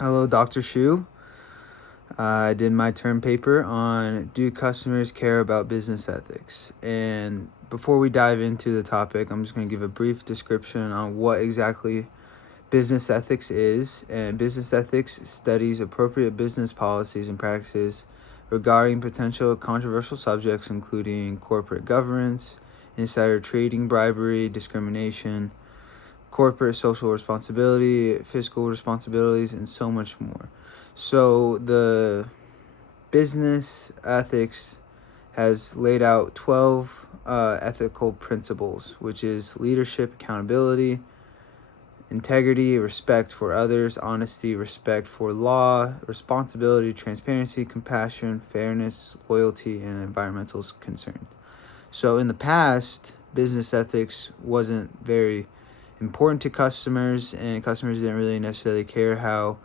Hello, Dr. Shu. I did my term paper on do customers care about business ethics? And before we dive into the topic, I'm just going to give a brief description on what exactly business ethics is. And business ethics studies appropriate business policies and practices regarding potential controversial subjects, including corporate governance, insider trading, bribery, discrimination, corporate social responsibility, fiscal responsibilities, and so much more. So the business ethics has laid out 12 ethical principles, which is leadership, accountability, integrity, respect for others, honesty, respect for law, responsibility, transparency, compassion, fairness, loyalty, and environmental concern. So in the past, business ethics wasn't very important to customers, and customers didn't really necessarily care how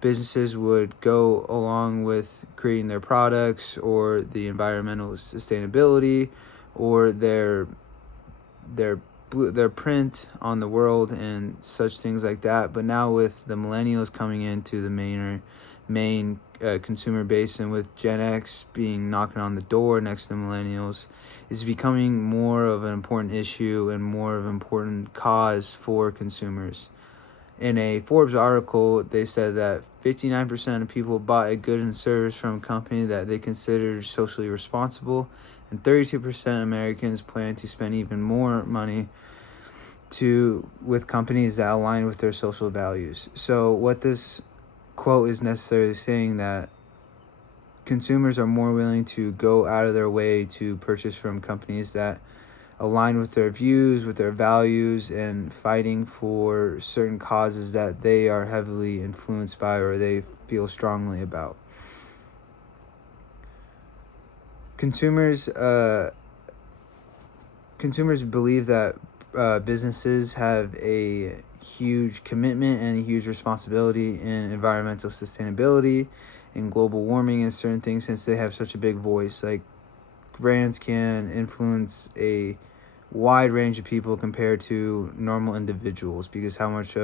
businesses would go along with creating their products or the environmental sustainability or their their print on the world and such things like that. But now with the millennials coming into the main consumer base, and with Gen X being knocking on the door next to the millennials, is becoming more of an important issue and more of an important cause for consumers. In a Forbes article, they said that 59% of people bought a good and service from a company that they considered socially responsible, and 32% of Americans plan to spend even more money with companies that align with their social values. So what this quote is necessarily saying, that consumers are more willing to go out of their way to purchase from companies that align with their views, with their values, and fighting for certain causes that they are heavily influenced by or they feel strongly about. Consumers believe that businesses have a huge commitment and a huge responsibility in environmental sustainability and global warming and certain things, since they have such a big voice. Like, brands can influence a wide range of people compared to normal individuals, because how much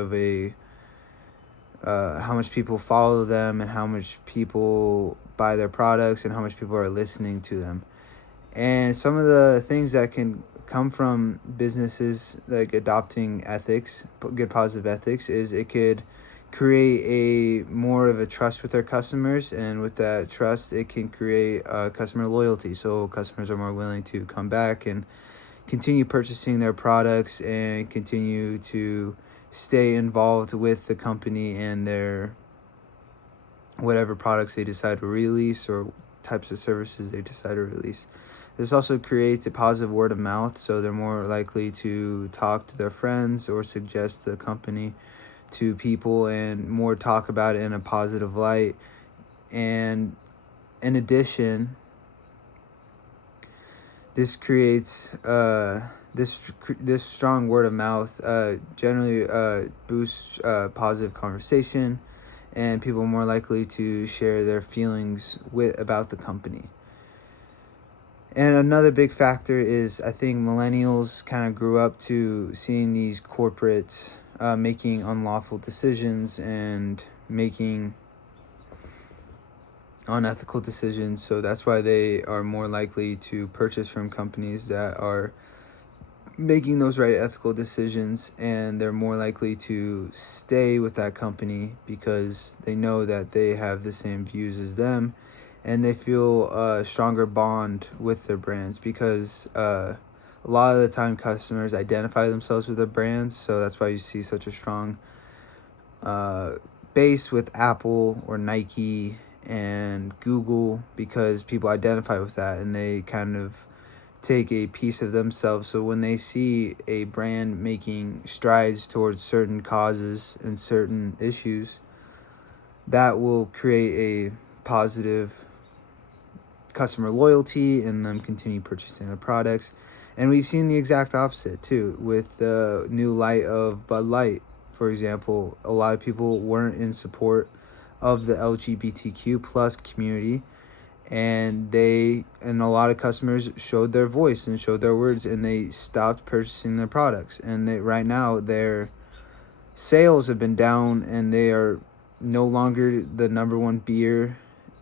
people follow them and how much people buy their products and how much people are listening to them. And some of the things that can come from businesses like adopting ethics, good positive ethics, is it could create a more of a trust with their customers, and with that trust it can create customer loyalty, so customers are more willing to come back and continue purchasing their products and continue to stay involved with the company and their whatever products they decide to release or types of services they decide to release. This also creates a positive word of mouth, so they're more likely to talk to their friends or suggest the company to people and more talk about it in a positive light. And in addition, this creates this strong word of mouth generally boosts positive conversation, and people are more likely to share their feelings about the company. And another big factor is, I think millennials kind of grew up to seeing these corporates making unlawful decisions and making unethical decisions. So that's why they are more likely to purchase from companies that are making those right ethical decisions, and they're more likely to stay with that company because they know that they have the same views as them, and they feel a stronger bond with their brands, because a lot of the time customers identify themselves with their brands. So that's why you see such a strong base with Apple or Nike and Google, because people identify with that and they kind of take a piece of themselves. So when they see a brand making strides towards certain causes and certain issues, that will create a positive customer loyalty and them continue purchasing their products. And we've seen the exact opposite too with the new light of Bud Light. For example, a lot of people weren't in support of the LGBTQ plus community, and a lot of customers showed their voice and showed their words, and they stopped purchasing their products. And right now their sales have been down, and they are no longer the number one beer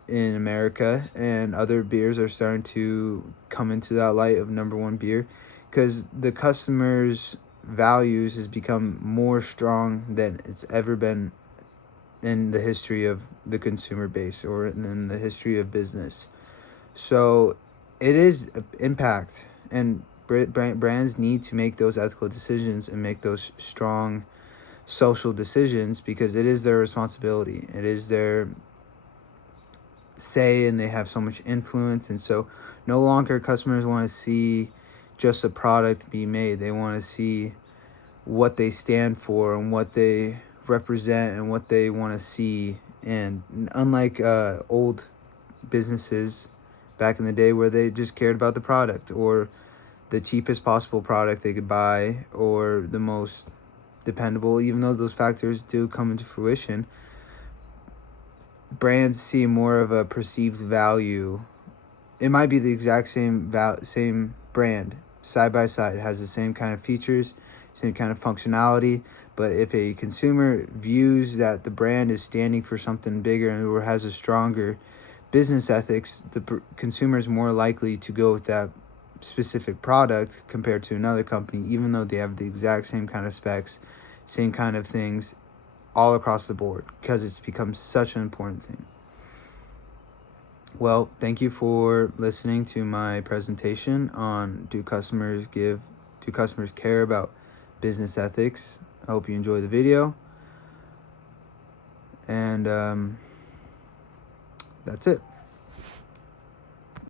in America, and other beers are starting to come into that light of number one beer because the customers' values has become more strong than it's ever been in the history of the consumer base or in the history of business. So it is impact, and brands need to make those ethical decisions and make those strong social decisions because it is their responsibility. It is their say, and they have so much influence. And so no longer customers want to see just a product be made. They want to see what they stand for and what they represent and what they want to see. And unlike old businesses back in the day where they just cared about the product or the cheapest possible product they could buy or the most dependable, even though those factors do come into fruition, brands see more of a perceived value. It might be the exact same brand side by side. It has the same kind of features, same kind of functionality. But if a consumer views that the brand is standing for something bigger or has a stronger business ethics, the consumer is more likely to go with that specific product compared to another company, even though they have the exact same kind of specs, same kind of things all across the board, because it's become such an important thing. Well, thank you for listening to my presentation on do customers care about business ethics. I hope you enjoy the video. And that's it.